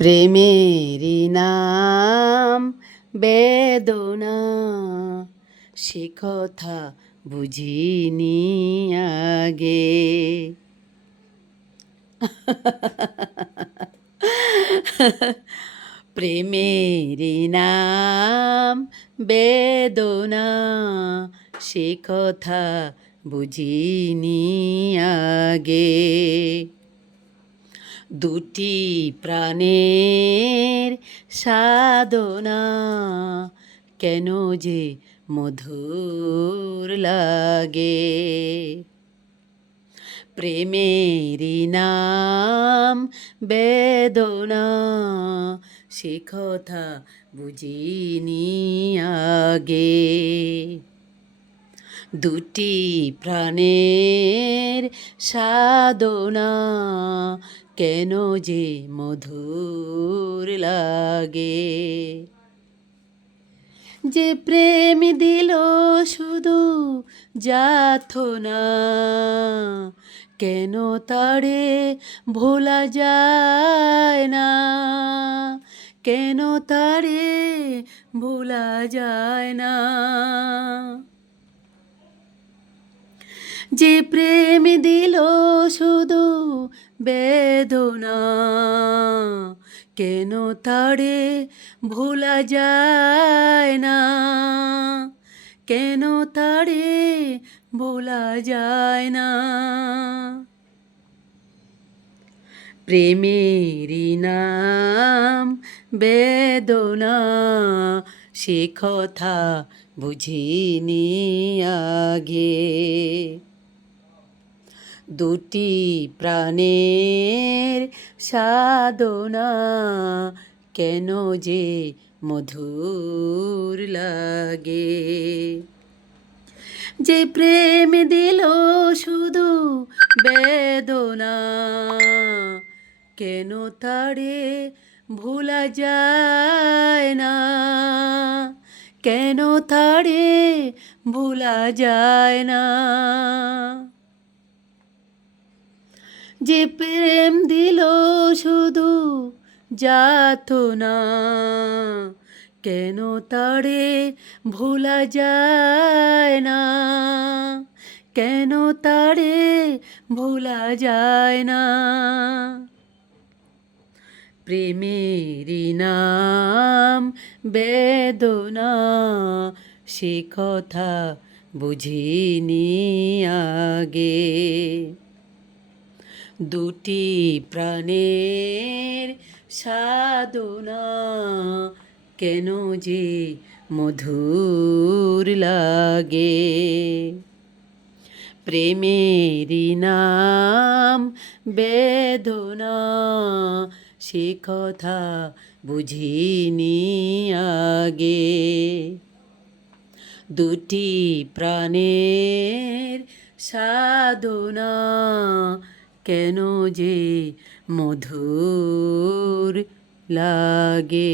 প্রেমেরই নাম বেদনা সে কথা বুঝিনি আগে। প্রেমেরই নাম বেদনা সে কথা বুঝিনি আগে। দুটি প্রাণের সাধনা। কেন যে মধুর লাগে? প্রেমেরই নাম বেদনা, সে কথা বুঝিনি আগে। দুটি প্রাণের সাধনা কেন যে মধুর লাগে? যে প্রেম দিল শুধু যাথ না কেন তারে ভোলা যায় না? কেন তারে ভোলা যায় না? যে প্রেম দিল শুধু বেদনা। কেন তারে ভোলা যায় না? কেন তারে ভোলা যায় না? প্রেমেরই নাম বেদনা, সে কথা বুঝিনি আগে। দুটি প্রাণের সাধনা, কেন যে মধুর লাগে? যে প্রেম দিল শুধু বেদনা, কেন তারে ভোলা যায় না? কেন তারে ভোলা যায় না? যে প্রেম দিল শুধু যাত না, কেন তারে ভোলা যায় না? কেন তারে ভোলা যায় না? প্রেমেরই নাম বেদনা, সে কথা বুঝিনি আগে। দুটি প্রাণের সাধনা, কেন যে মধুর লাগে? প্রেমেরই নাম বেদনা, সে কথা বুঝিনি আগে। দুটি প্রাণের সাধনা কেন যে মধুর লাগে?